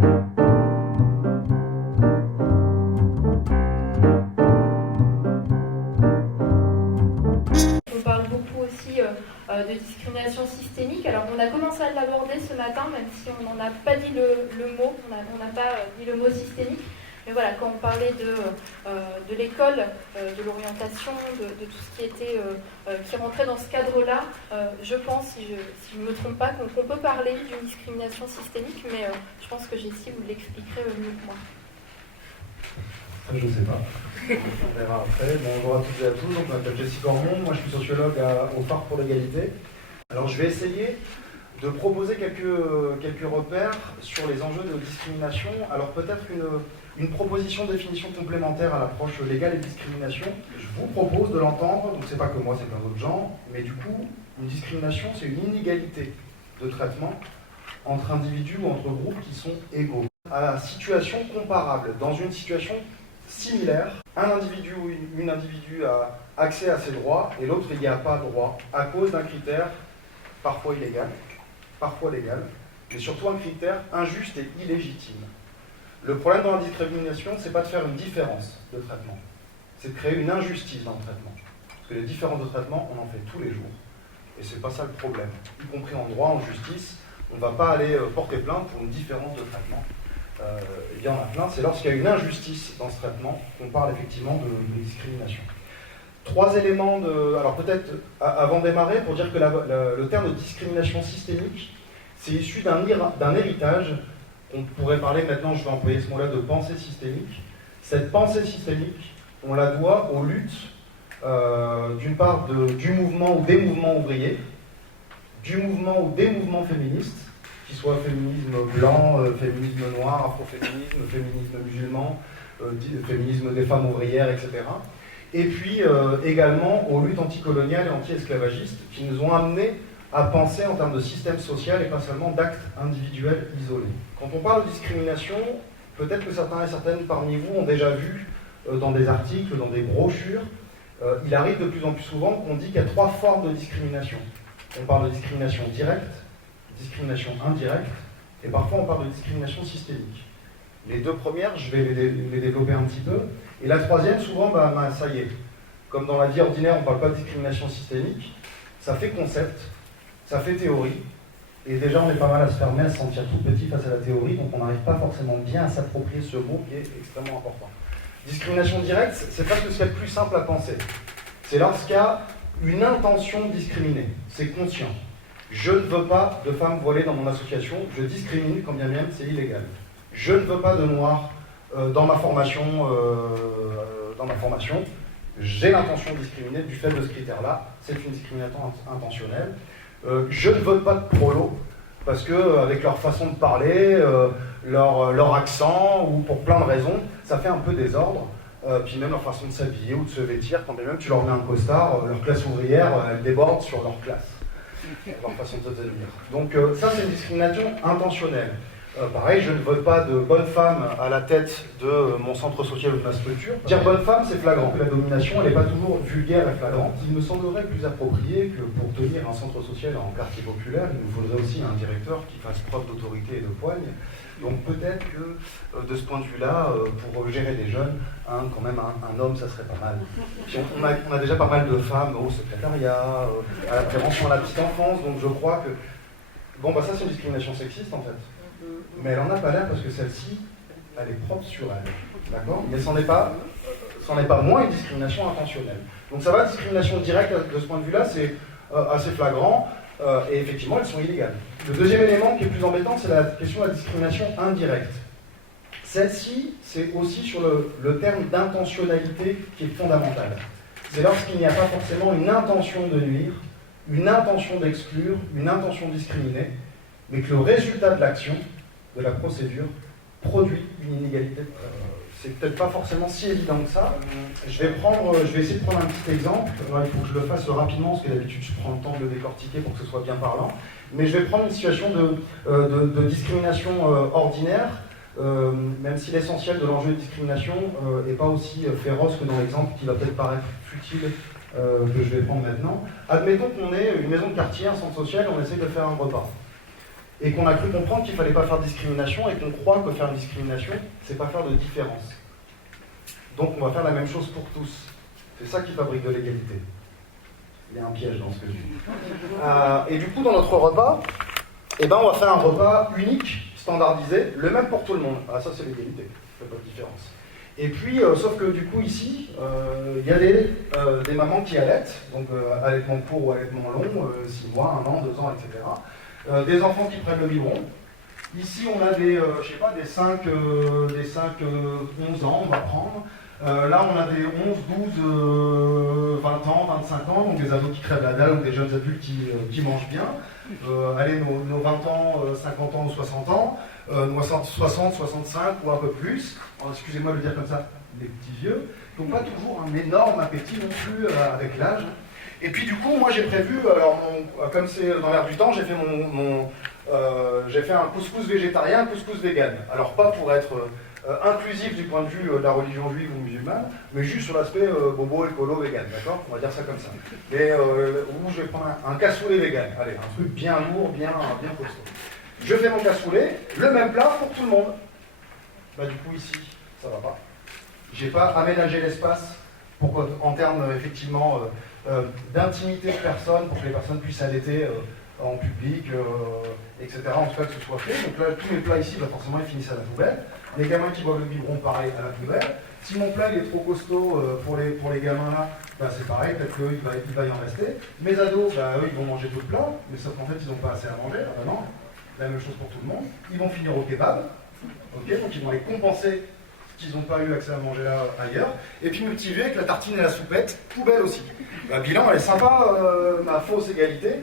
On parle beaucoup aussi de discrimination systémique. Alors on a commencé à l'aborder ce matin, même si on n'en a pas dit le mot, on n'a pas dit le mot systémique. Mais voilà, quand on parlait de l'école, de l'orientation, de tout ce qui était, qui rentrait dans ce cadre-là, je pense, si je ne me trompe pas, qu'on peut parler d'une discrimination systémique, mais je pense que Jessie vous l'expliquerait mieux que moi. Je ne sais pas. On verra après. Bonjour à toutes et à tous. Donc, je m'appelle Jessie Cormon. Moi, je suis sociologue au Phare pour l'égalité. Alors, je vais essayer de proposer quelques repères sur les enjeux de discrimination. Alors, peut-être une proposition de définition complémentaire à l'approche légale et de discrimination. Je vous propose de l'entendre. Donc, c'est pas que moi, c'est plein d'autres gens. Mais du coup, une discrimination, c'est une inégalité de traitement entre individus ou entre groupes qui sont égaux. À situation comparable, dans une situation similaire, un individu ou une individu a accès à ses droits et l'autre il n'y a pas droit à cause d'un critère parfois illégal, parfois légal, mais surtout un critère injuste et illégitime. Le problème dans la discrimination, c'est pas de faire une différence de traitement, c'est de créer une injustice dans le traitement. Parce que les différences de traitement, on en fait tous les jours. Et c'est pas ça le problème. Y compris en droit, en justice, on ne va pas aller porter plainte pour une différence de traitement. Il y en a plein, c'est lorsqu'il y a une injustice dans ce traitement qu'on parle effectivement de discrimination. Trois éléments alors peut-être avant de démarrer, pour dire que le terme de discrimination systémique, c'est issu d'un héritage. On pourrait parler maintenant, je vais employer ce mot-là, de pensée systémique. Cette pensée systémique, on la doit aux luttes, d'une part du mouvement ou des mouvements ouvriers, du mouvement ou des mouvements féministes, qu'il soit féminisme blanc, féminisme noir, afroféminisme, féminisme musulman, féminisme des femmes ouvrières, etc. Et puis également aux luttes anticoloniales et anti-esclavagistes qui nous ont amenés à penser en termes de système social et pas seulement d'actes individuels isolés. Quand on parle de discrimination, peut-être que certains et certaines parmi vous ont déjà vu dans des articles, dans des brochures, il arrive de plus en plus souvent qu'on dit qu'il y a trois formes de discrimination. On parle de discrimination directe, discrimination indirecte, et parfois on parle de discrimination systémique. Les deux premières, je vais les développer un petit peu, et la troisième, souvent, ça y est, comme dans la vie ordinaire, on ne parle pas de discrimination systémique, ça fait concept, ça fait théorie, et déjà on est pas mal à se fermer, à se sentir tout petit face à la théorie, donc on n'arrive pas forcément bien à s'approprier ce mot qui est extrêmement important. Discrimination directe, c'est pas ce qu'il y a de plus simple à penser. C'est lorsqu'il y a une intention de discriminer, c'est conscient. Je ne veux pas de femmes voilées dans mon association, je discrimine quand bien même c'est illégal. Je ne veux pas de noirs dans ma formation, j'ai l'intention de discriminer du fait de ce critère-là, c'est une discrimination intentionnelle. Je ne veux pas de prolos, parce qu'avec leur façon de parler, leur accent, ou pour plein de raisons, ça fait un peu désordre. Puis même leur façon de s'habiller ou de se vêtir, quand même tu leur mets un costard, leur classe ouvrière, elle déborde sur leur classe. Leur façon de se tenir. Donc ça c'est une discrimination intentionnelle. Pareil, je ne veux pas de bonne femme à la tête de mon centre social ou de ma structure. Dire bonne femme, c'est flagrant. La domination, elle n'est pas toujours vulgaire et flagrante. Il me semblerait plus approprié que pour tenir un centre social en quartier populaire, il nous faudrait aussi un directeur qui fasse preuve d'autorité et de poigne. Donc peut-être que de ce point de vue-là, pour gérer des jeunes, quand même un homme, ça serait pas mal. Puis on a déjà pas mal de femmes au secrétariat, à la prévention à la petite enfance, donc je crois que... Bon, ça c'est une discrimination sexiste en fait. Mais elle n'en a pas l'air parce que celle-ci, elle est propre sur elle. D'accord ? Mais c'en est pas moins une discrimination intentionnelle. Donc ça va, discrimination directe de ce point de vue-là, c'est assez flagrant. Et effectivement, elles sont illégales. Le deuxième élément qui est plus embêtant, c'est la question de la discrimination indirecte. Celle-ci, c'est aussi sur le terme d'intentionnalité qui est fondamental. C'est lorsqu'il n'y a pas forcément une intention de nuire, une intention d'exclure, une intention de discriminer, mais que le résultat de l'action, de la procédure, produit une inégalité. C'est peut-être pas forcément si évident que ça. Je vais essayer de prendre un petit exemple. Alors, il faut que je le fasse rapidement, parce que d'habitude je prends le temps de le décortiquer pour que ce soit bien parlant. Mais je vais prendre une situation de discrimination ordinaire, même si l'essentiel de l'enjeu de discrimination n'est pas aussi féroce que dans l'exemple qui va peut-être paraître futile que je vais prendre maintenant. Admettons qu'on ait une maison de quartier, un centre social, et on essaie de faire un repas. et qu'on a cru comprendre qu'il ne fallait pas faire de discrimination, et qu'on croit que faire une discrimination, c'est pas faire de différence. Donc on va faire la même chose pour tous. C'est ça qui fabrique de l'égalité. Il y a un piège dans ce que je dis. Et du coup, dans notre repas, on va faire un repas unique, standardisé, le même pour tout le monde. Ah, ça c'est l'égalité, il n'y a pas de différence. Et puis, sauf que du coup ici, il y a des mamans qui allaitent, donc allaitement court ou allaitement long, 6 mois, 1 an, 2 ans, etc. Des enfants qui prennent le biberon. Ici, on a des 5, 11 ans, on va prendre. Là, on a des 11, 12, 20 ans, 25 ans, donc des ados qui crèvent la dalle ou des jeunes adultes qui mangent bien. Allez, nos 20 ans, 50 ans ou 60 ans, 60, 65 ou un peu plus. Excusez-moi de le dire comme ça, les petits vieux. Donc pas toujours un énorme appétit non plus avec l'âge. Et puis du coup, moi j'ai prévu, comme c'est dans l'air du temps, j'ai fait un couscous végétarien, un couscous vegan. Alors pas pour être inclusif du point de vue de la religion juive ou musulmane, mais juste sur l'aspect bobo, écolo, vegan, d'accord? On va dire ça comme ça. Et où je vais prendre un cassoulet vegan. Allez, un truc bien lourd, bien costaud. Je fais mon cassoulet, le même plat pour tout le monde. Bah du coup ici, ça va pas. J'ai pas aménagé l'espace pour en termes effectivement d'intimité de personnes, pour que les personnes puissent allaiter en public, etc. En tout cas que ce soit fait. Donc là, tous mes plats ici, forcément, ils finissent à la poubelle. Les gamins qui boivent le biberon, pareil, à la poubelle. Si mon plat il est trop costaud pour les gamins là, c'est pareil, peut-être qu'il va y en rester. Mes ados, eux, ils vont manger tout le plat, mais sauf qu'en fait, ils n'ont pas assez à manger. Ah non, la même chose pour tout le monde. Ils vont finir au kebab. Okay, donc ils vont aller compenser ce qu'ils n'ont pas eu accès à manger là ailleurs. Et puis me petit vieux avec la tartine et la soupette, poubelle aussi. Bilan, elle est sympa, ma fausse égalité.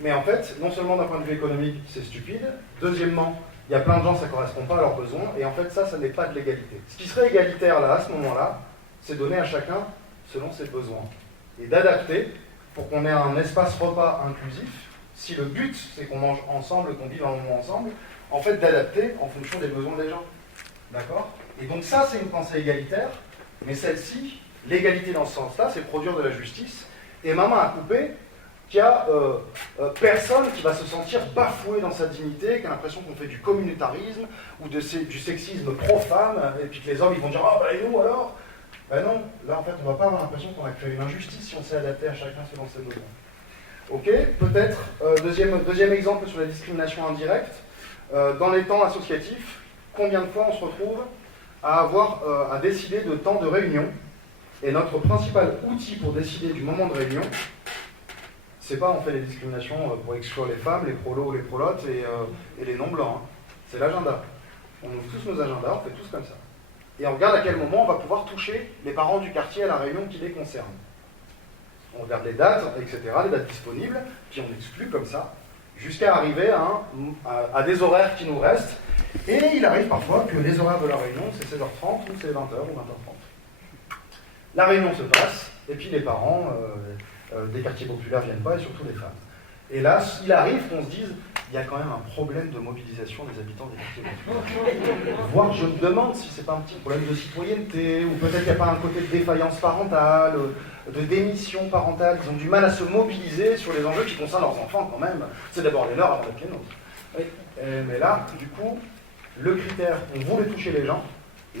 Mais en fait, non seulement d'un point de vue économique, c'est stupide. Deuxièmement, il y a plein de gens, ça ne correspond pas à leurs besoins. Et en fait, ça n'est pas de l'égalité. Ce qui serait égalitaire là, à ce moment-là, c'est donner à chacun selon ses besoins. Et d'adapter pour qu'on ait un espace repas inclusif. Si le but, c'est qu'on mange ensemble, qu'on vive un moment ensemble, en fait, d'adapter en fonction des besoins des gens. D'accord? Et donc ça, c'est une pensée égalitaire. Mais celle-ci, l'égalité dans ce sens-là, c'est produire de la justice. Et maman a coupé qu'il n'y a personne qui va se sentir bafoué dans sa dignité, qui a l'impression qu'on fait du communautarisme ou du sexisme pro-femme, et puis que les hommes ils vont dire « Ah, et nous alors ?» Ben non, là en fait on ne va pas avoir l'impression qu'on a créé une injustice si on s'est adapté à chacun selon ses besoins. Ok, peut-être, deuxième exemple sur la discrimination indirecte, dans les temps associatifs, combien de fois on se retrouve à décider de temps de réunion, et notre principal outil pour décider du moment de réunion, c'est pas on fait les discriminations pour exclure les femmes, les prolos, les prolotes et les non-blancs. Hein. C'est l'agenda. On ouvre tous nos agendas, on fait tous comme ça. Et on regarde à quel moment on va pouvoir toucher les parents du quartier à la réunion qui les concerne. On regarde les dates, etc., les dates disponibles, puis on exclut comme ça, jusqu'à arriver à des horaires qui nous restent. Et il arrive parfois que les horaires de la réunion, c'est 16h30 ou c'est 20h ou 20h30. La réunion se passe, et puis les parents des quartiers populaires ne viennent pas, et surtout les femmes. Et là, il arrive qu'on se dise, il y a quand même un problème de mobilisation des habitants des quartiers populaires. Voire je me demande si c'est pas un petit problème de citoyenneté, ou peut-être qu'il n'y a pas un côté de défaillance parentale, de démission parentale. Ils ont du mal à se mobiliser sur les enjeux qui concernent leurs enfants quand même. C'est d'abord les leurs avant d'être les nôtres. Oui. Mais là, du coup, le critère, on voulait toucher les gens.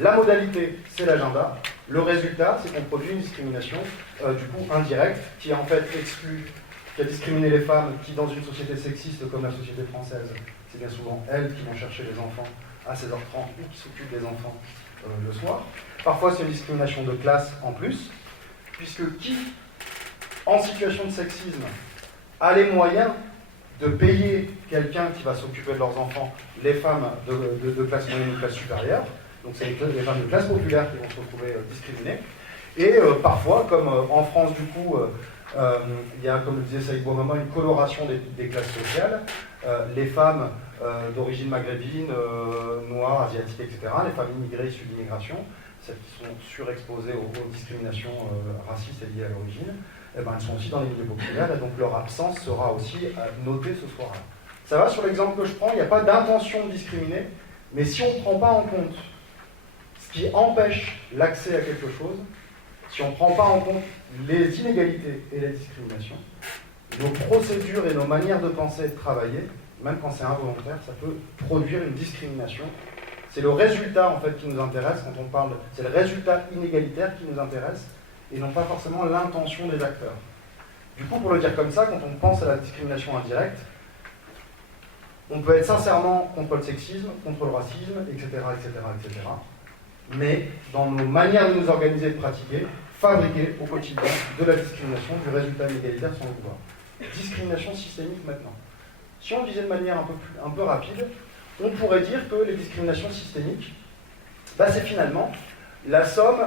La modalité, c'est l'agenda. Le résultat, c'est qu'on produit une discrimination, du coup, indirecte, qui en fait exclut, qui a discriminé les femmes, qui dans une société sexiste comme la société française, c'est bien souvent elles qui vont chercher les enfants à 16h30 ou qui s'occupent des enfants le soir. Parfois, c'est une discrimination de classe en plus, puisque qui, en situation de sexisme, a les moyens de payer quelqu'un qui va s'occuper de leurs enfants, les femmes de classe moyenne ou de classe supérieure. Donc c'est les femmes de classe populaire qui vont se retrouver discriminées. Et parfois, comme en France du coup, il y a, comme le disait Saïd Bouamama, une coloration des classes sociales. Les femmes d'origine maghrébine, noire, asiatique, etc., les femmes immigrées issues de l'immigration, celles qui sont surexposées aux discriminations racistes et liées à l'origine, elles sont aussi dans les milieux populaires, et donc leur absence sera aussi notée ce soir-là. Ça va sur l'exemple que je prends, il n'y a pas d'intention de discriminer, mais si on ne prend pas en compte ce qui empêche l'accès à quelque chose, si on ne prend pas en compte les inégalités et les discriminations, nos procédures et nos manières de penser et de travailler même quand c'est involontaire, ça peut produire une discrimination. C'est le résultat en fait qui nous intéresse quand on parle, c'est le résultat inégalitaire qui nous intéresse et non pas forcément l'intention des acteurs. Du coup, pour le dire comme ça, quand on pense à la discrimination indirecte, on peut être sincèrement contre le sexisme, contre le racisme, etc., etc., etc. Mais dans nos manières de nous organiser et de pratiquer, fabriquer au quotidien de la discrimination, du résultat inégalitaire sans le vouloir. Discrimination systémique maintenant. Si on le disait de manière un peu rapide, on pourrait dire que les discriminations systémiques, c'est finalement la somme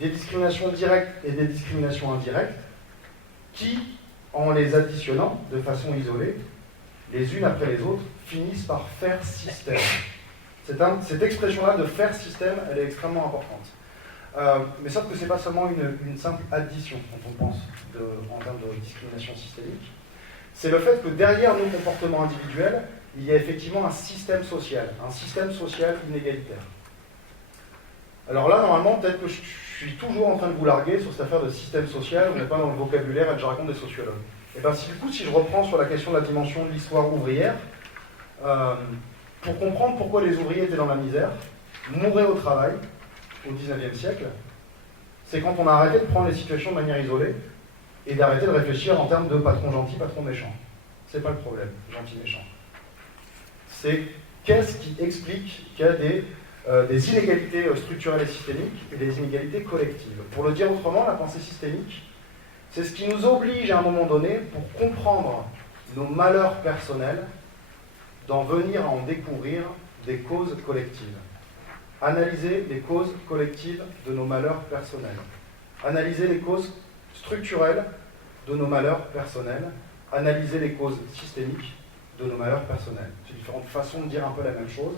des discriminations directes et des discriminations indirectes qui, en les additionnant de façon isolée, les unes après les autres, finissent par faire système. Cette expression-là de faire système, elle est extrêmement importante. Mais sauf que ce n'est pas seulement une simple addition quand on pense en termes de discrimination systémique. C'est le fait que derrière nos comportements individuels, il y a effectivement un système social inégalitaire. Alors là, normalement, peut-être que je suis toujours en train de vous larguer sur cette affaire de système social, on n'est pas dans le vocabulaire et que je raconte des sociologues. Et bien, si je reprends sur la question de la dimension de l'histoire ouvrière, pour comprendre pourquoi les ouvriers étaient dans la misère, mouraient au travail, au XIXe siècle, c'est quand on a arrêté de prendre les situations de manière isolée et d'arrêter de réfléchir en termes de patron gentil, patron méchant. C'est pas le problème, gentil, méchant. C'est qu'est-ce qui explique qu'il y a des inégalités structurelles et systémiques et des inégalités collectives. Pour le dire autrement, la pensée systémique, c'est ce qui nous oblige à un moment donné, pour comprendre nos malheurs personnels, d'en venir à en découvrir des causes collectives. Analyser les causes collectives de nos malheurs personnels. Analyser les causes structurelles de nos malheurs personnels. Analyser les causes systémiques de nos malheurs personnels. C'est différentes façons de dire un peu la même chose.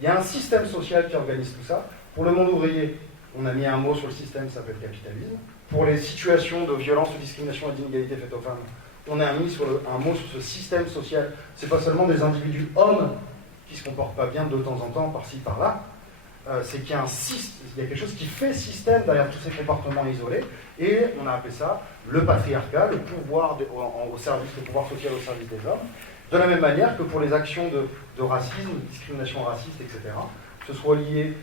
Il y a un système social qui organise tout ça. Pour le monde ouvrier, on a mis un mot sur le système, ça s'appelle capitalisme. Pour les situations de violence, de discrimination et d'inégalité faites aux femmes, on a mis un mot sur ce système social. C'est pas seulement des individus hommes qui se comportent pas bien de temps en temps, par-ci, par-là. C'est qu'il y a quelque chose qui fait système derrière tous ces comportements isolés, et on a appelé ça le patriarcat, le pouvoir au service, le pouvoir social au service des hommes, de la même manière que pour les actions de racisme, de discrimination raciste, etc., que ce soit lié,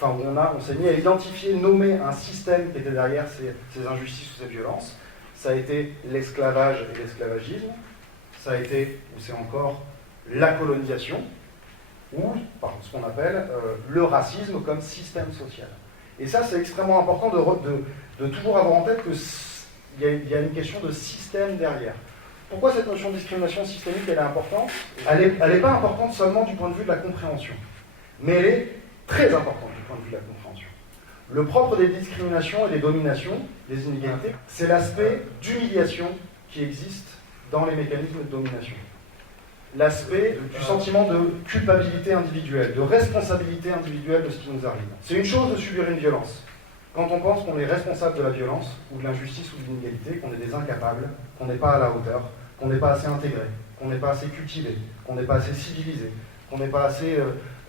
on s'est mis à identifier, nommer un système qui était derrière ces injustices ou ces violences. Ça a été l'esclavage et l'esclavagisme, ça a été, ou c'est encore, la colonisation, ou ce qu'on appelle le racisme comme système social. Et ça, c'est extrêmement important de toujours avoir en tête qu'il y a une question de système derrière. Pourquoi cette notion de discrimination systémique elle est importante ? Elle n'est pas importante seulement du point de vue de la compréhension, mais elle est très importante du point de vue de la compréhension. Le propre des discriminations et des dominations, des inégalités, c'est l'aspect d'humiliation qui existe dans les mécanismes de domination. L'aspect du sentiment de culpabilité individuelle, de responsabilité individuelle de ce qui nous arrive. C'est une chose de subir une violence. Quand on pense qu'on est responsable de la violence, ou de l'injustice, ou de l'inégalité, qu'on est des incapables, qu'on n'est pas à la hauteur, qu'on n'est pas assez intégré, qu'on n'est pas assez cultivé, qu'on n'est pas assez civilisé, qu'on n'est pas assez...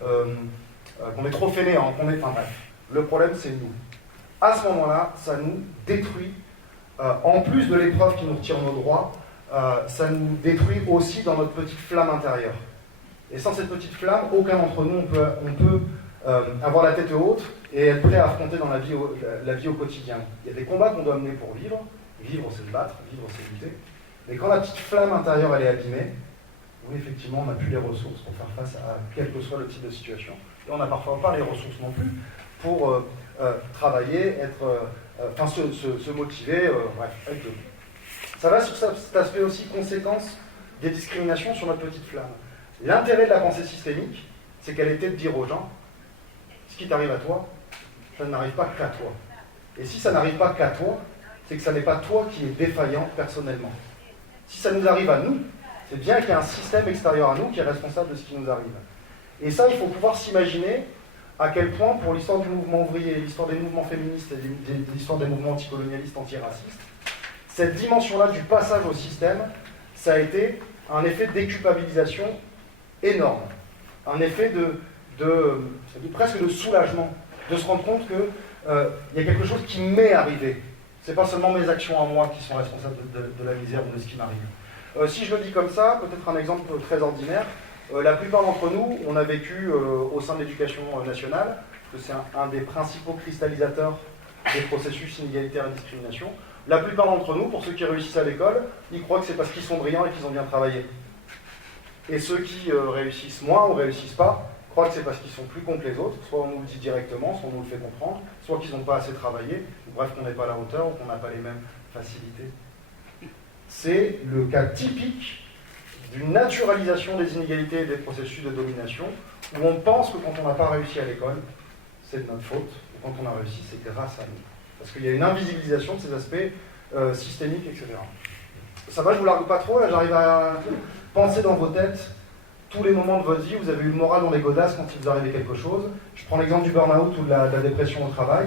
qu'on est trop fainéant, qu'on est... Enfin bref, le problème c'est nous. À ce moment-là, ça nous détruit, en plus de l'épreuve qui nous retire nos droits, ça nous détruit aussi dans notre petite flamme intérieure. Et sans cette petite flamme, aucun d'entre nous, on peut avoir la tête haute et être prêt à affronter dans la vie au quotidien. Il y a des combats qu'on doit mener pour vivre. Vivre, c'est se battre, vivre, c'est lutter. Mais quand la petite flamme intérieure, elle est abîmée, oui, effectivement, on n'a plus les ressources pour faire face à quel que soit le type de situation. Et on n'a parfois pas les ressources non plus pour travailler, se motiver, bref, être debout. Ça va sur cet aspect aussi conséquence des discriminations sur notre petite flamme. L'intérêt de la pensée systémique, c'est qu'elle était de dire aux gens, ce qui t'arrive à toi, ça n'arrive pas qu'à toi. Et si ça n'arrive pas qu'à toi, c'est que ça n'est pas toi qui es défaillant personnellement. Si ça nous arrive à nous, c'est bien qu'il y a un système extérieur à nous qui est responsable de ce qui nous arrive. Et ça, il faut pouvoir s'imaginer à quel point, pour l'histoire du mouvement ouvrier, l'histoire des mouvements féministes et l'histoire des mouvements anticolonialistes, antiracistes, cette dimension-là du passage au système, ça a été un effet de déculpabilisation énorme. Un effet presque de soulagement, de se rendre compte qu'il y a quelque chose qui m'est arrivé. Ce n'est pas seulement mes actions à moi qui sont responsables de la misère ou de ce qui m'arrive. Si je le dis comme ça, peut-être un exemple très ordinaire, la plupart d'entre nous, on a vécu au sein de l'éducation nationale, parce que c'est un des principaux cristallisateurs des processus inégalitaires et discrimination. La plupart d'entre nous, pour ceux qui réussissent à l'école, ils croient que c'est parce qu'ils sont brillants et qu'ils ont bien travaillé. Et ceux qui réussissent moins ou réussissent pas, croient que c'est parce qu'ils sont plus cons que les autres, soit on nous le dit directement, soit on nous le fait comprendre, soit qu'ils n'ont pas assez travaillé, ou bref qu'on n'est pas à la hauteur ou qu'on n'a pas les mêmes facilités. C'est le cas typique d'une naturalisation des inégalités et des processus de domination, où on pense que quand on n'a pas réussi à l'école, c'est de notre faute, ou quand on a réussi, c'est grâce à nous. Parce qu'il y a une invisibilisation de ces aspects systémiques, etc. Ça va, je ne vous largue pas trop, là j'arrive à penser dans vos têtes tous les moments de votre vie où vous avez eu le moral dans les godasses quand il vous arrivait quelque chose. Je prends l'exemple du burn-out ou de la dépression au travail.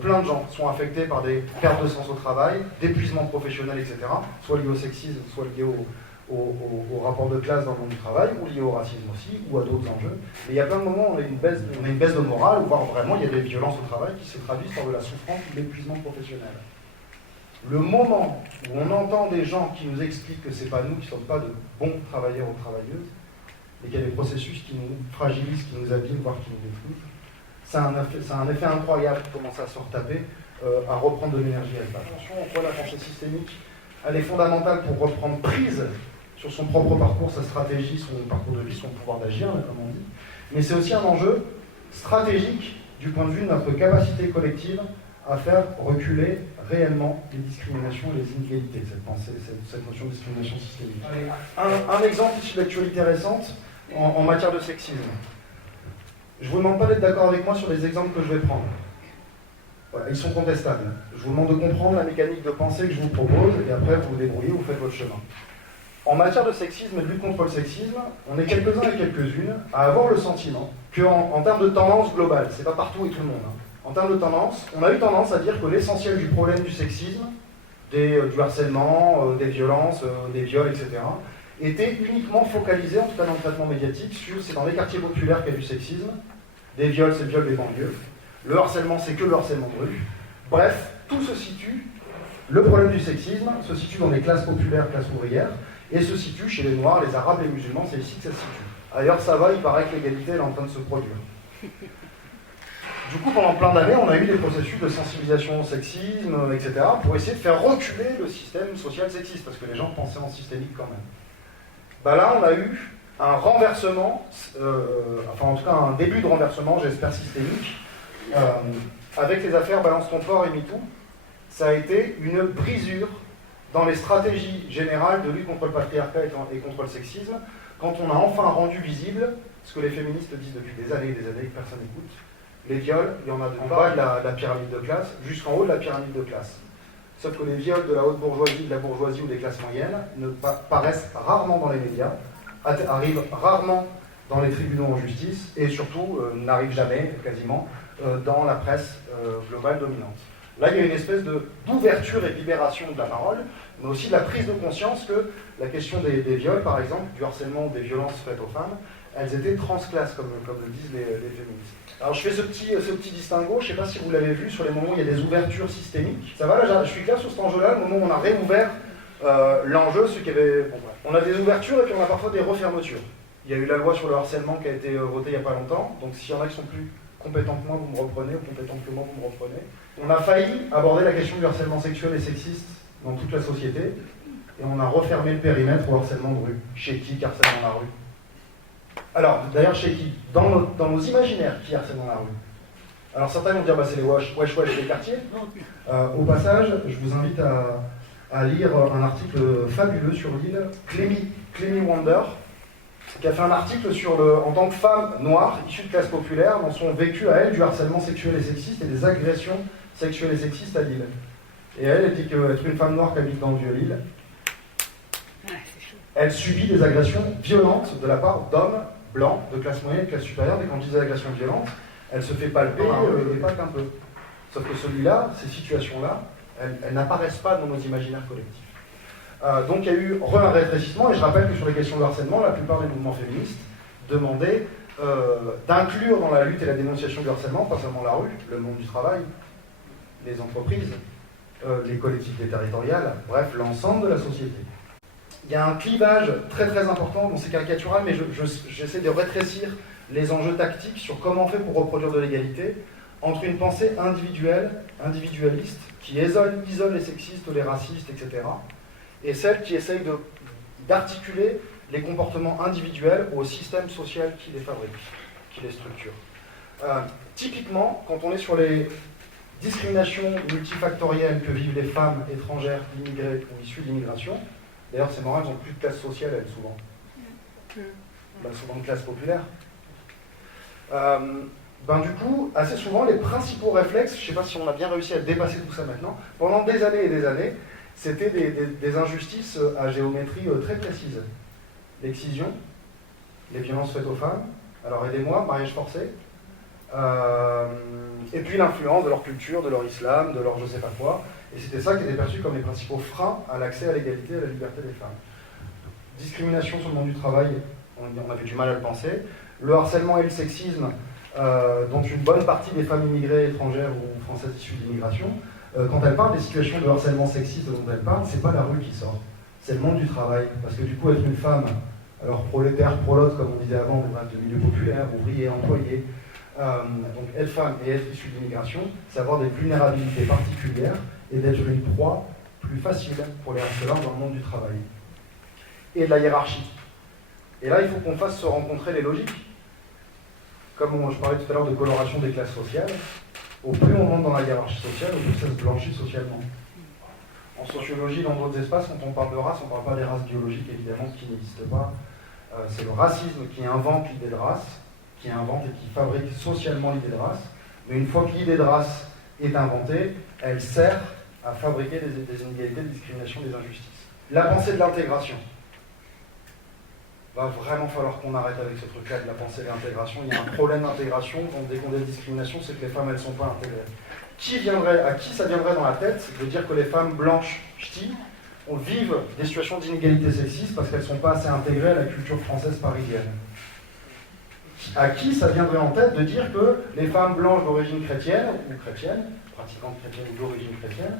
Plein de gens sont affectés par des pertes de sens au travail, d'épuisement professionnel, etc. Soit liés au sexisme, soit liés au rapport de classe dans le monde du travail, ou liés au racisme aussi, ou à d'autres enjeux. Mais il y a plein de moments où on a une baisse de morale, ou voire vraiment il y a des violences au travail qui se traduisent par de la souffrance ou de l'épuisement professionnel. Le moment où on entend des gens qui nous expliquent que ce n'est pas nous, qui ne sommes pas de bons travailleurs ou travailleuses, et qu'il y a des processus qui nous fragilisent, qui nous abîment, voire qui nous détruisent, ça a un effet incroyable de commencer à se retaper, à reprendre de l'énergie. Attention, en quoi la pensée systémique, elle est fondamentale pour reprendre prise sur son propre parcours, sa stratégie, son parcours de vie, son pouvoir d'agir, comme on dit. Mais c'est aussi un enjeu stratégique du point de vue de notre capacité collective à faire reculer réellement les discriminations et les inégalités, cette notion de discrimination systémique. Un exemple issu de l'actualité récente en matière de sexisme. Je ne vous demande pas d'être d'accord avec moi sur les exemples que je vais prendre. Voilà, ils sont contestables. Je vous demande de comprendre la mécanique de pensée que je vous propose, et après vous vous débrouillez, vous faites votre chemin. En matière de sexisme et de lutte contre le sexisme, on est quelques-uns et quelques-unes à avoir le sentiment qu'en termes de tendance globale, c'est pas partout et tout le monde, en termes de tendance, on a eu tendance à dire que l'essentiel du problème du sexisme, du harcèlement, des violences, des viols, etc., était uniquement focalisé, en tout cas dans le traitement médiatique, sur c'est dans les quartiers populaires qu'il y a du sexisme, des viols, c'est le viol des banlieues, le harcèlement, c'est que le harcèlement de rue. Bref, tout se situe, le problème du sexisme se situe dans les classes populaires, classes ouvrières, et se situe chez les Noirs, les Arabes, les musulmans, c'est ici que ça se situe. Ailleurs, ça va, il paraît que l'égalité est en train de se produire. Du coup, pendant plein d'années, on a eu des processus de sensibilisation au sexisme, etc., pour essayer de faire reculer le système social sexiste, parce que les gens pensaient en systémique quand même. Bah là, on a eu un renversement, enfin en tout cas un début de renversement, j'espère systémique, avec les affaires Balance ton port et MeToo. Ça a été une brisure dans les stratégies générales de lutte contre le patriarcat et contre le sexisme, quand on a enfin rendu visible ce que les féministes disent depuis des années et des années que personne n'écoute. Les viols, il y en a en bas de la pyramide de classe jusqu'en haut de la pyramide de classe. Sauf que les viols de la haute bourgeoisie, de la bourgeoisie ou des classes moyennes paraissent rarement dans les médias, arrivent rarement dans les tribunaux en justice et surtout n'arrivent jamais, quasiment, dans la presse globale dominante. Là, il y a une espèce d'ouverture et de libération de la parole, mais aussi de la prise de conscience que la question des viols, par exemple, du harcèlement ou des violences faites aux femmes, elles étaient transclasses, comme le disent les féministes. Alors je fais ce petit distinguo, je ne sais pas si vous l'avez vu, sur les moments où il y a des ouvertures systémiques. Ça va, là, je suis clair sur cet enjeu-là, le moment où on a réouvert l'enjeu, celui qui avait... Bon, ouais. On a des ouvertures et puis on a parfois des refermetures. Il y a eu la loi sur le harcèlement qui a été votée il n'y a pas longtemps, donc s'il y en a qui sont plus compétents que moi, vous me reprenez, ou compétents que moi, vous me reprenez. On a failli aborder la question du harcèlement sexuel et sexiste dans toute la société, et on a refermé le périmètre au harcèlement de rue. Chez qui harcèle dans la rue? Alors, d'ailleurs, chez qui? Dans nos imaginaires, qui harcèle dans la rue? Alors certains vont dire, bah, c'est les wesh des quartiers. Au passage, je vous invite à lire un article fabuleux sur l'île, Clémy Wander, qui a fait un article en tant que femme noire, issue de classe populaire, dans son vécu à elle du harcèlement sexuel et sexiste et des agressions sexuelles et sexistes à Lille. Et elle dit qu'être une femme noire qui habite dans le Vieux-Lille, elle subit des agressions violentes de la part d'hommes blancs, de classe moyenne et de classe supérieure, et quand je dis agressions violentes, elle se fait palper et pas qu'un peu. Sauf que celui-là, ces situations-là, elles n'apparaissent pas dans nos imaginaires collectifs. Donc il y a eu un rétrécissement, et je rappelle que sur les questions de harcèlement, la plupart des mouvements féministes demandaient d'inclure dans la lutte et la dénonciation du harcèlement, pas seulement la rue, le monde du travail, les entreprises, les collectivités territoriales, bref, l'ensemble de la société. il y a un clivage très très important, bon c'est caricatural, mais j'essaie de rétrécir les enjeux tactiques sur comment on fait pour reproduire de l'égalité, entre une pensée individuelle, individualiste, qui isole les sexistes, les racistes, etc., et celle qui essaye d'articuler les comportements individuels au système social qui les fabrique, qui les structure. Typiquement, quand on est sur les discriminations multifactorielles que vivent les femmes étrangères, immigrées ou issues de l'immigration, d'ailleurs c'est marrant, elles n'ont plus de classe sociale, elles, souvent. Souvent de classe populaire. Du coup, assez souvent, les principaux réflexes, je ne sais pas si on a bien réussi à dépasser tout ça maintenant, pendant des années et des années, c'était des injustices à géométrie très précise. L'excision, les violences faites aux femmes, alors aidez-moi, mariage forcé, et puis l'influence de leur culture, de leur islam, de leur je sais pas quoi, et c'était ça qui était perçu comme les principaux freins à l'accès à l'égalité et à la liberté des femmes. Discrimination sur le monde du travail, on avait du mal à le penser, le harcèlement et le sexisme, dont une bonne partie des femmes immigrées étrangères ou françaises issues d'immigration, quand elles parlent des situations de harcèlement sexiste dont elles parlent, c'est pas la rue qui sort, c'est le monde du travail. Parce que du coup, être une femme, alors prolétaire, prolote, comme on disait avant, de milieu populaire, ouvrier, employé, donc être femme et être issue d'immigration, c'est avoir des vulnérabilités particulières et d'être une proie plus facile pour les harceleurs dans le monde du travail. Et de la hiérarchie. Et là, il faut qu'on fasse se rencontrer les logiques. Comme je parlais tout à l'heure de coloration des classes sociales, au plus on monte dans la hiérarchie sociale, au plus ça se blanchit socialement. En sociologie, dans d'autres espaces, quand on parle de race, on ne parle pas des races biologiques, évidemment, qui n'existent pas. C'est le racisme qui invente l'idée de race, qui invente et qui fabrique socialement l'idée de race. Mais une fois que l'idée de race est inventée, elle sert à fabriquer des inégalités, des discriminations, des injustices. La pensée de l'intégration. Va vraiment falloir qu'on arrête avec ce truc-là de la pensée de l'intégration. Il y a un problème d'intégration, dès qu'on a des discriminations, c'est que les femmes, elles ne sont pas intégrées. À qui ça viendrait dans la tête de dire que les femmes blanches ch'tis vivent des situations d'inégalité sexiste parce qu'elles ne sont pas assez intégrées à la culture française parisienne? À qui ça viendrait en tête de dire que les femmes blanches d'origine chrétienne, ou chrétienne, pratiquantes chrétiennes ou d'origine chrétienne,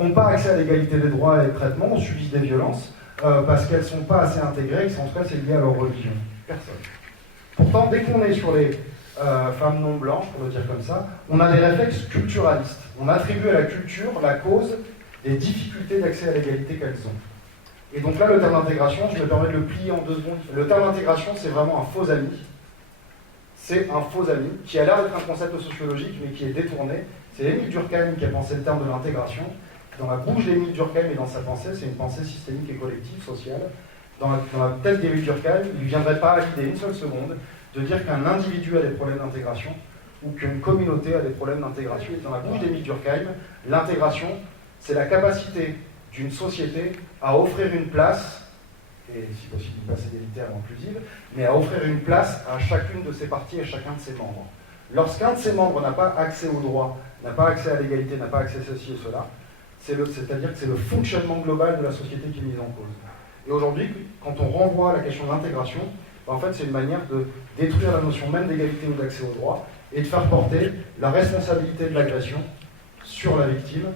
n'ont pas accès à l'égalité des droits et des traitements, subissent des violences, parce qu'elles ne sont pas assez intégrées, et en tout cas c'est lié à leur religion? Personne. Pourtant, dès qu'on est sur les femmes non blanches, pour le dire comme ça, on a des réflexes culturalistes. On attribue à la culture la cause des difficultés d'accès à l'égalité qu'elles ont. Et donc là, le terme d'intégration, je me permets de le plier en 2 secondes. Le terme d'intégration, c'est vraiment un faux ami. C'est un faux ami qui a l'air d'être un concept sociologique, mais qui est détourné. C'est Émile Durkheim qui a pensé le terme de l'intégration. Dans la bouche d'Émile Durkheim et dans sa pensée, c'est une pensée systémique et collective, sociale. Dans la tête d'Émile Durkheim, il ne viendrait pas à l'idée une seule seconde de dire qu'un individu a des problèmes d'intégration ou qu'une communauté a des problèmes d'intégration. Dans la bouche d'Émile Durkheim, l'intégration, c'est la capacité d'une société à offrir une place, et si possible une place égalitaire et inclusive, mais à offrir une place à chacune de ses parties et à chacun de ses membres. Lorsqu'un de ses membres n'a pas accès aux droits, n'a pas accès à l'égalité, n'a pas accès à ceci et cela, c'est-à-dire que c'est le fonctionnement global de la société qui est mis en cause. Et aujourd'hui, quand on renvoie à la question de l'intégration, en fait, c'est une manière de détruire la notion même d'égalité ou d'accès aux droits et de faire porter la responsabilité de l'agression sur la victime,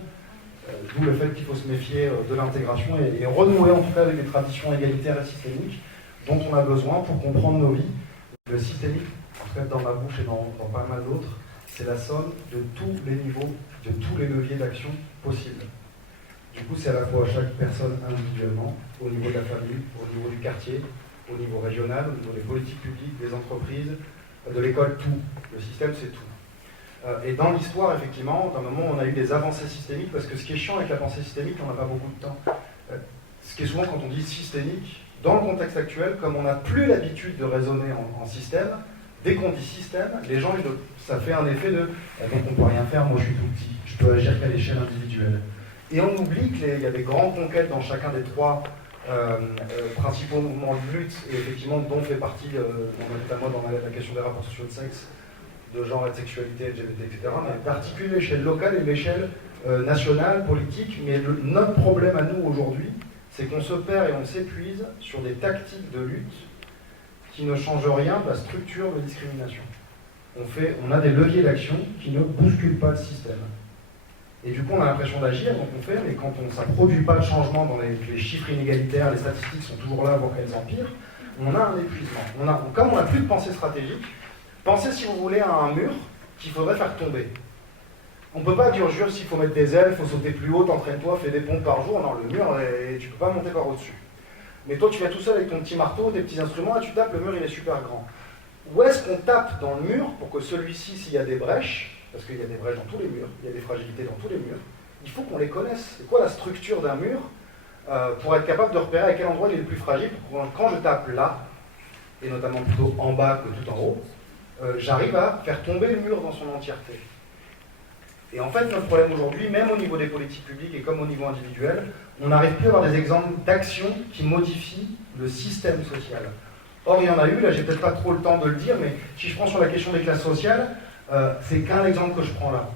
d'où le fait qu'il faut se méfier de l'intégration et renouer en tout cas avec des traditions égalitaires et systémiques dont on a besoin pour comprendre nos vies. Le systémique, en tout cas dans ma bouche et dans pas mal d'autres, c'est la somme de tous les niveaux, de tous les leviers d'action possibles. Du coup, c'est à la fois à chaque personne individuellement, au niveau de la famille, au niveau du quartier, au niveau régional, au niveau des politiques publiques, des entreprises, de l'école, tout. Le système, c'est tout. Et dans l'histoire, effectivement, d'un moment, on a eu des avancées systémiques, parce que ce qui est chiant avec la pensée systémique, on n'a pas beaucoup de temps. Ce qui est souvent, quand on dit systémique, dans le contexte actuel, comme on n'a plus l'habitude de raisonner en système, dès qu'on dit système, les gens, ça fait un effet de « donc on ne peut rien faire, moi je suis tout petit, je peux agir qu'à l'échelle individuelle ». Et on oublie qu'il y a des grandes conquêtes dans chacun des 3 principaux mouvements de lutte, et effectivement dont fait partie, notamment dans la question des rapports sociaux de sexe, de genre et de sexualité, LGBT, etc., mais d'articuler l'échelle locale et l'échelle nationale, politique. Mais notre problème à nous aujourd'hui, c'est qu'on se perd et on s'épuise sur des tactiques de lutte qui ne changent rien de la structure de discrimination. On a des leviers d'action qui ne bousculent pas le système. Et du coup, on a l'impression d'agir, donc on fait, mais quand ça ne produit pas de changement dans les chiffres inégalitaires, les statistiques sont toujours là, voire qu'elles empirent, on a un épuisement. Comme on n'a plus de pensée stratégique, pensez, si vous voulez, à un mur qu'il faudrait faire tomber. On ne peut pas dire, jure, s'il faut mettre des ailes, il faut sauter plus haut, t'entraîne-toi, fais des pompes par jour. Non, le mur, tu ne peux pas monter par au-dessus. Mais toi, tu viens tout seul avec ton petit marteau, tes petits instruments, et tu tapes, le mur, il est super grand. Où est-ce qu'on tape dans le mur pour que celui-ci, s'il y a des brèches, parce qu'il y a des brèches dans tous les murs, il y a des fragilités dans tous les murs, il faut qu'on les connaisse. C'est quoi la structure d'un mur pour être capable de repérer à quel endroit il est le plus fragile, pour que quand je tape là, et notamment plutôt en bas que tout en haut, j'arrive à faire tomber le mur dans son entièreté. Et en fait, notre problème aujourd'hui, même au niveau des politiques publiques et comme au niveau individuel, on n'arrive plus à avoir des exemples d'actions qui modifient le système social. Or, il y en a eu, là j'ai peut-être pas trop le temps de le dire, mais si je prends sur la question des classes sociales, c'est qu'un exemple que je prends là.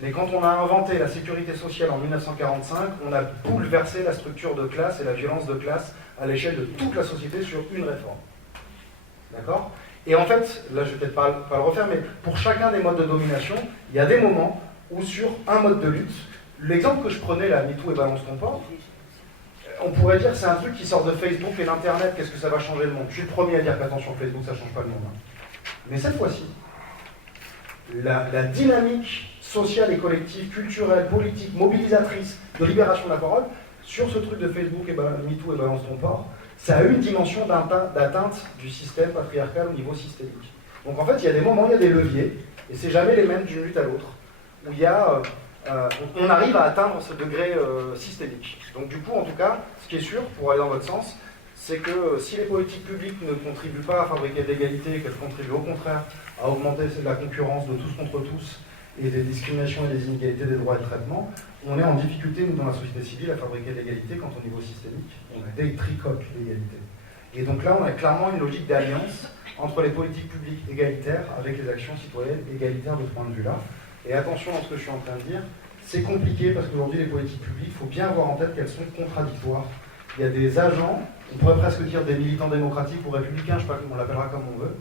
Mais quand on a inventé la sécurité sociale en 1945, on a bouleversé la structure de classe et la violence de classe à l'échelle de toute la société sur une réforme. D'accord ? Et en fait, là je vais peut-être pas le refaire, mais pour chacun des modes de domination, il y a des moments où sur un mode de lutte, l'exemple que je prenais là, MeToo et Balance ton porc, on pourrait dire que c'est un truc qui sort de Facebook et d'Internet, qu'est-ce que ça va changer le monde? Je suis le premier à dire qu'attention, Facebook, ça ne change pas le monde. Mais cette fois-ci, la dynamique sociale et collective, culturelle, politique, mobilisatrice de libération de la parole, sur ce truc de Facebook et MeToo et Balance ton porc, ça a eu une dimension d'atteinte du système patriarcal au niveau systémique. Donc en fait, il y a des moments, il y a des leviers, et c'est jamais les mêmes d'une lutte à l'autre, où il y a, on arrive à atteindre ce degré systémique. Donc du coup, en tout cas, ce qui est sûr, pour aller dans votre sens, c'est que si les politiques publiques ne contribuent pas à fabriquer de l'égalité, qu'elles contribuent au contraire à augmenter la concurrence de tous contre tous, et des discriminations et des inégalités des droits et de traitement, on est en difficulté, nous, dans la société civile, à fabriquer de l'égalité quand au niveau systémique, on a des tricoques d'égalité. Et donc là, on a clairement une logique d'alliance entre les politiques publiques égalitaires avec les actions citoyennes égalitaires de ce point de vue-là. Et attention dans ce que je suis en train de dire, c'est compliqué parce qu'aujourd'hui, les politiques publiques, il faut bien avoir en tête qu'elles sont contradictoires. Il y a des agents, on pourrait presque dire des militants démocratiques ou républicains, je ne sais pas, on l'appellera comme on veut,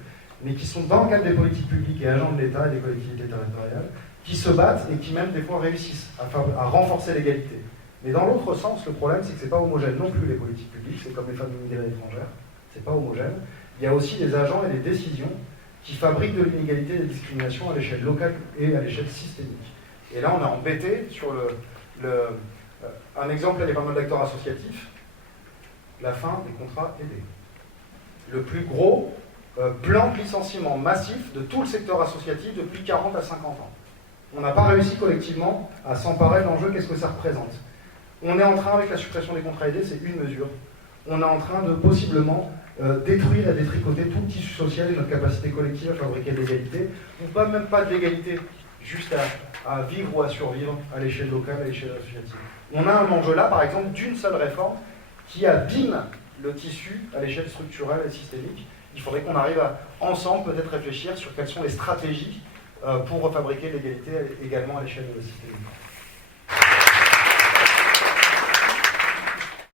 mais qui sont dans le cadre des politiques publiques et agents de l'État et des collectivités territoriales, qui se battent et qui même des fois réussissent à renforcer l'égalité. Mais dans l'autre sens, le problème c'est que ce n'est pas homogène non plus les politiques publiques, c'est comme les femmes immigrées étrangères, c'est pas homogène. Il y a aussi des agents et des décisions qui fabriquent de l'inégalité et des discriminations à l'échelle locale et à l'échelle systémique. Et là on a embêté sur un exemple, là, il y a pas mal d'acteurs associatifs, la fin des contrats aidés. Le plus gros plan de licenciement massif de tout le secteur associatif depuis 40 à 50 ans. On n'a pas réussi collectivement à s'emparer de l'enjeu, qu'est-ce que ça représente. On est en train, avec la suppression des contrats aidés, c'est une mesure. On est en train de possiblement détruire et détricoter tout le tissu social et notre capacité collective à fabriquer de l'égalité, ou pas même pas de l'égalité, juste à vivre ou à survivre à l'échelle locale, à l'échelle associative. On a un enjeu là, par exemple, d'une seule réforme qui abîme le tissu à l'échelle structurelle et systémique. Il faudrait qu'on arrive à, ensemble, peut-être réfléchir sur quelles sont les stratégies pour fabriquer l'égalité également à l'échelle systémique.